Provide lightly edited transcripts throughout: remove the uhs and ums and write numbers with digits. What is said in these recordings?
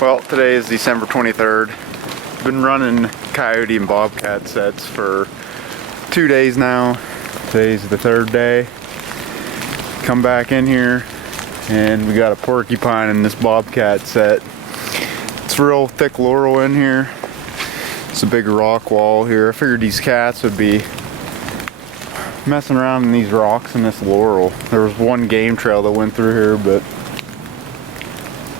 Well, today is December 23rd. Been running coyote and bobcat sets for 2 days now. Today's the third day. Come back in here and we got a porcupine in this bobcat set. It's real thick laurel in here. It's a big rock wall here. I figured these cats would be messing around in these rocks and this laurel. There was one game trail that went through here, but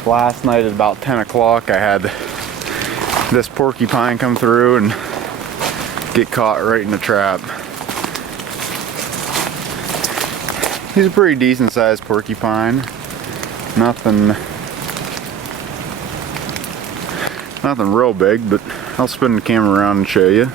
last night at about 10 o'clock I had this porcupine come through and get caught right in the trap. He's a pretty decent sized porcupine. Nothing real big, but I'll spin the camera around and show you.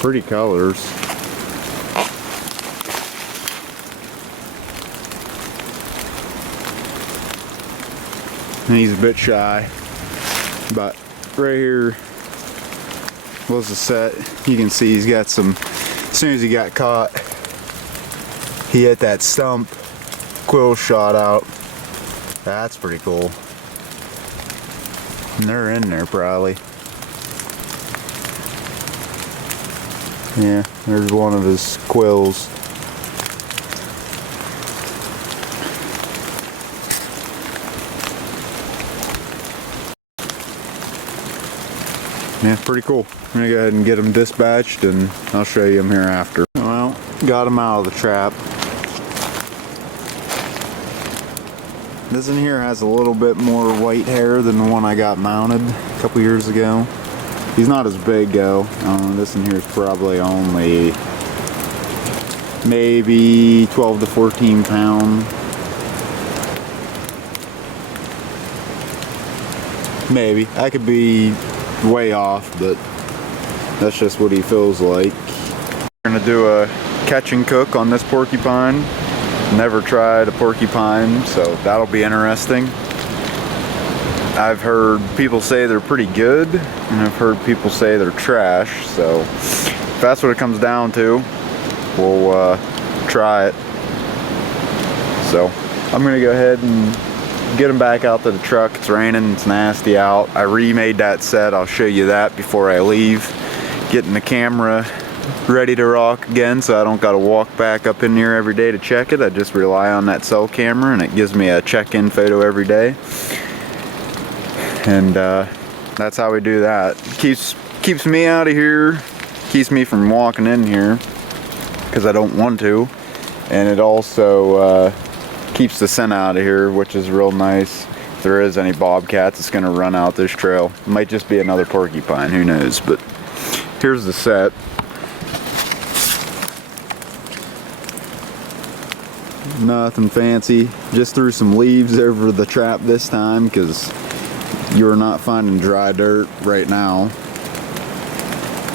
Pretty colors. And he's a bit shy, but right here was the set. You can see he's got some, as soon as he got caught, he hit that stump, quill shot out. That's pretty cool. And they're in there probably. Yeah, there's one of his quills. Yeah, pretty cool. I'm gonna go ahead and get him dispatched and I'll show you him here after. Well, got him out of the trap. This in here has a little bit more white hair than the one I got mounted a couple years ago. He's not as big though. This in here is probably only maybe 12 to 14 pounds. Maybe. I could be way off, but that's just what he feels like. We're gonna do a catch and cook on this porcupine. Never tried a porcupine, so that'll be interesting. I've heard people say they're pretty good, and I've heard people say they're trash, so if that's what it comes down to, we'll try it. So I'm gonna go ahead and get them back out to the truck. It's raining, it's nasty out. I remade that set, I'll show you that before I leave. Getting the camera ready to rock again, so I don't gotta walk back up in here every day to check it. I just rely on that cell camera and it gives me a check-in photo every day. And that's how we do that. Keeps me out of here, keeps me from walking in here because I don't want to, and it also keeps the scent out of here, which is real nice. If there is any bobcats, it's gonna run out this trail. It might just be another porcupine, who knows, but here's the set. Nothing fancy, just threw some leaves over the trap this time because you're not finding dry dirt right now.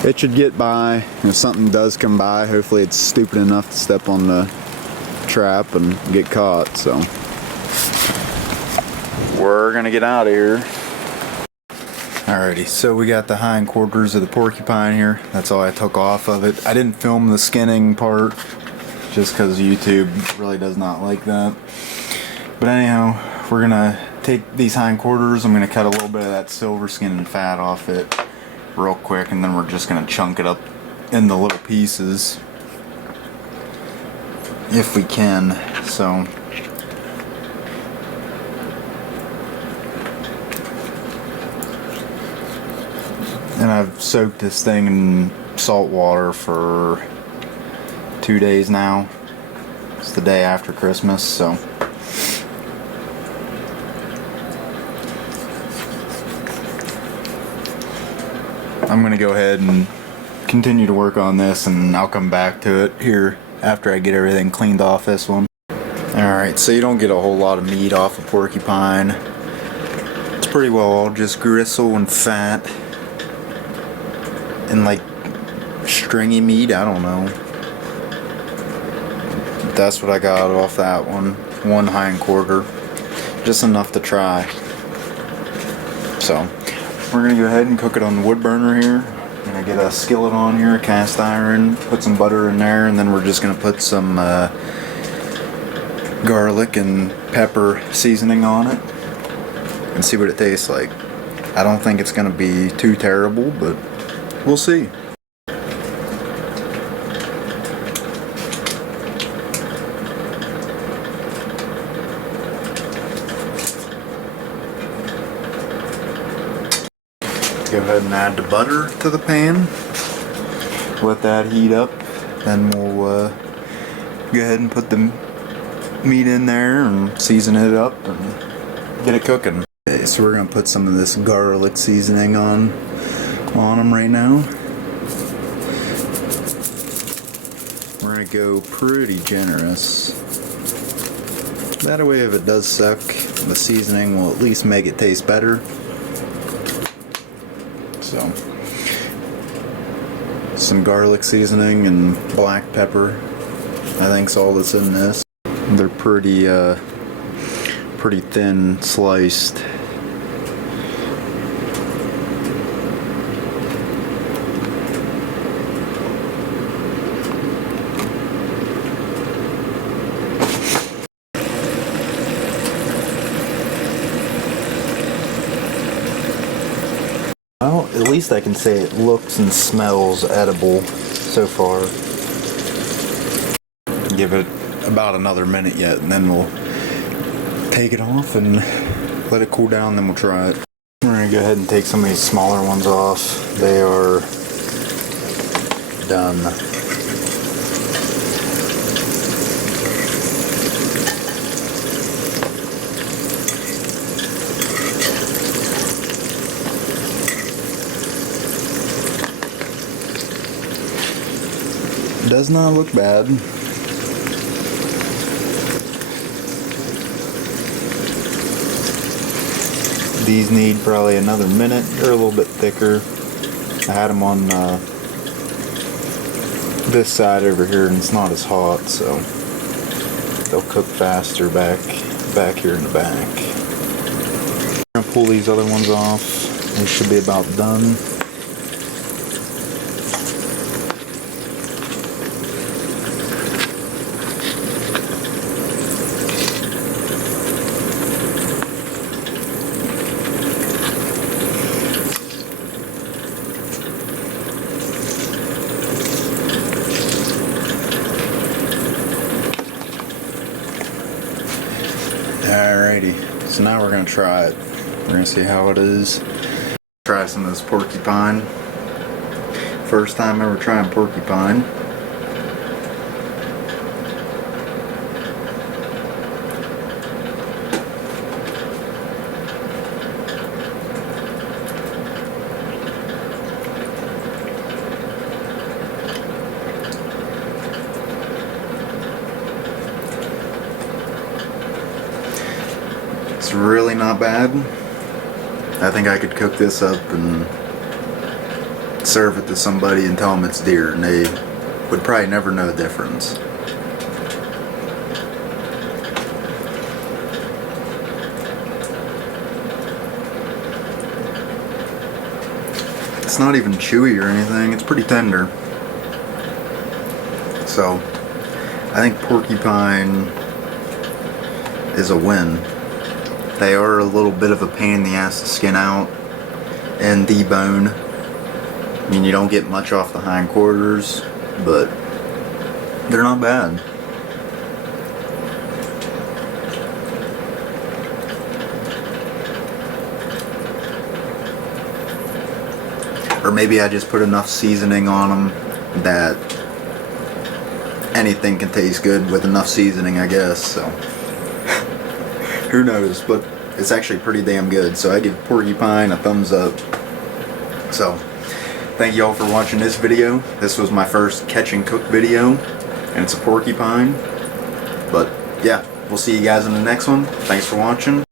It should get by. If something does come by, hopefully it's stupid enough to step on the trap and get caught. So we're gonna get out of here. Alrighty, so we got the hindquarters of the porcupine here. That's all I took off of it. I didn't film the skinning part just because YouTube really does not like that. But anyhow, we're gonna take these hindquarters. I'm gonna cut a little bit of that silver skin and fat off it real quick, and then we're just gonna chunk it up in the little pieces if we can. So and I've soaked this thing in salt water for 2 days now. It's the day after Christmas, so I'm gonna go ahead and continue to work on this, and I'll come back to it here after I get everything cleaned off this one. Alright, so you don't get a whole lot of meat off a porcupine. It's pretty well all just gristle and fat and like stringy meat, I don't know. That's what I got off that one. One hindquarter. Just enough to try. So we're gonna go ahead and cook it on the wood burner here. I'm gonna get a skillet on here, a cast iron, put some butter in there, and then we're just gonna put some garlic and pepper seasoning on it and see what it tastes like. I don't think it's gonna be too terrible, but we'll see. Go ahead and add the butter to the pan. Let that heat up. Then we'll go ahead and put the meat in there and season it up and get it cooking. Okay, so we're gonna put some of this garlic seasoning on them right now. We're gonna go pretty generous. That way, if it does suck, the seasoning will at least make it taste better. So, some garlic seasoning and black pepper, I think's all that's in this. They're pretty thin sliced. Well, at least I can say it looks and smells edible so far. Give it about another minute yet, and then we'll take it off and let it cool down, then we'll try it. We're gonna go ahead and take some of these smaller ones off. They are done. Does not look bad. These need probably another minute. They're a little bit thicker. I had them on this side over here, and it's not as hot, so they'll cook faster back here in the back. I'm gonna pull these other ones off. They should be about done. Alrighty, so now we're gonna try it. We're gonna see how it is. Try some of this porcupine. First time ever trying porcupine. It's really not bad. I think I could cook this up and serve it to somebody and tell them it's deer, and they would probably never know the difference. It's not even chewy or anything, it's pretty tender. So, I think porcupine is a win. They are a little bit of a pain in the ass to skin out and debone. I mean, you don't get much off the hindquarters, but they're not bad. Or maybe I just put enough seasoning on them that anything can taste good with enough seasoning, I guess, so. Who knows, but it's actually pretty damn good, so I give porcupine a thumbs up. So, thank you all for watching this video. This was my first catch and cook video, and it's a porcupine. But, yeah, we'll see you guys in the next one. Thanks for watching.